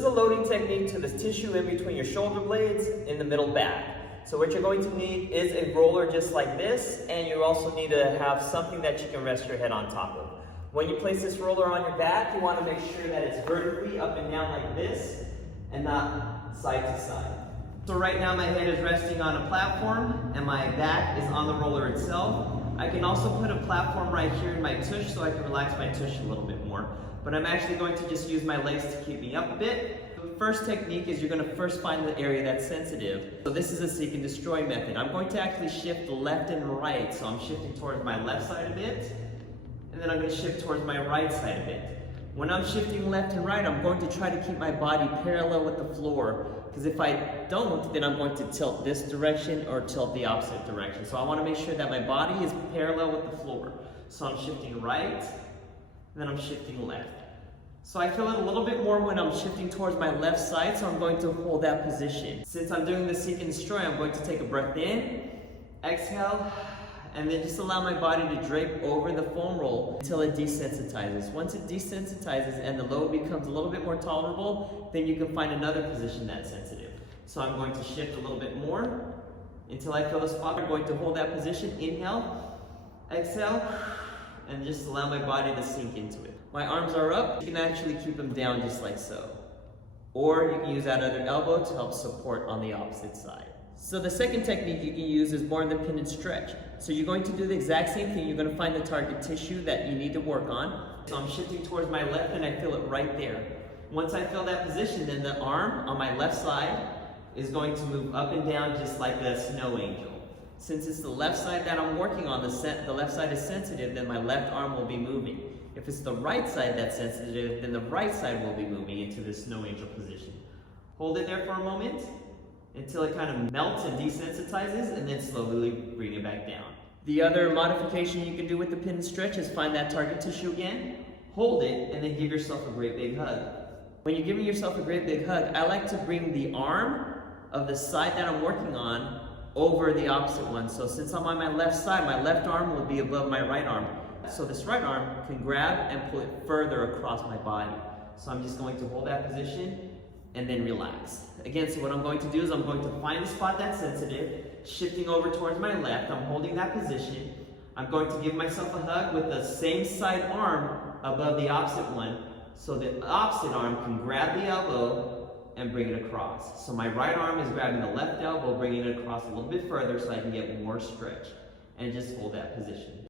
is a loading technique to the tissue in between your shoulder blades in the middle back. So what you're going to need is a roller just like this, and you also need to have something that you can rest your head on top of. When you place this roller on your back, you want to make sure that it's vertically up and down like this, and not side to side. So right now my head is resting on a platform, and my back is on the roller itself. I can also put a platform right here in my tush so I can relax my tush a little bit more. But I'm actually going to just use my legs to keep me up a bit. The first technique is you're going to first find the area that's sensitive. So this is a seek and destroy method. I'm going to actually shift left and right. So I'm shifting towards my left side a bit, and then I'm going to shift towards my right side a bit. When I'm shifting left and right, I'm going to try to keep my body parallel with the floor, because if I don't, then I'm going to tilt this direction or tilt the opposite direction. So I want to make sure that my body is parallel with the floor. So I'm shifting right, then I'm shifting left. So I feel it a little bit more when I'm shifting towards my left side, so I'm going to hold that position. Since I'm doing the seek and destroy, I'm going to take a breath in, exhale, and then just allow my body to drape over the foam roll until it desensitizes. Once it desensitizes and the load becomes a little bit more tolerable, then you can find another position that's sensitive. So I'm going to shift a little bit more until I feel the spot. I'm going to hold that position, inhale, exhale, and just allow my body to sink into it. My arms are up. You can actually keep them down just like so. Or you can use that other elbow to help support on the opposite side. So the second technique you can use is more in the pin and stretch. So you're going to do the exact same thing. You're going to find the target tissue that you need to work on. So I'm shifting towards my left and I feel it right there. Once I feel that position, then the arm on my left side is going to move up and down just like a snow angel. Since it's the left side that I'm working on, the left side is sensitive, then my left arm will be moving. If it's the right side that's sensitive, then the right side will be moving into the snow angel position. Hold it there for a moment until it kind of melts and desensitizes, and then slowly bring it back down. The other modification you can do with the pin and stretch is find that target tissue again, hold it, and then give yourself a great big hug. When you're giving yourself a great big hug, I like to bring the arm of the side that I'm working on over the opposite one. So since I'm on my left side, my left arm will be above my right arm. So this right arm can grab and pull it further across my body. So I'm just going to hold that position and then relax. Again, so what I'm going to do is I'm going to find a spot that's sensitive, shifting over towards my left. I'm holding that position. I'm going to give myself a hug with the same side arm above the opposite one, so the opposite arm can grab the elbow and bring it across. So my right arm is grabbing the left elbow, bringing it across a little bit further so I can get more stretch. And just hold that position.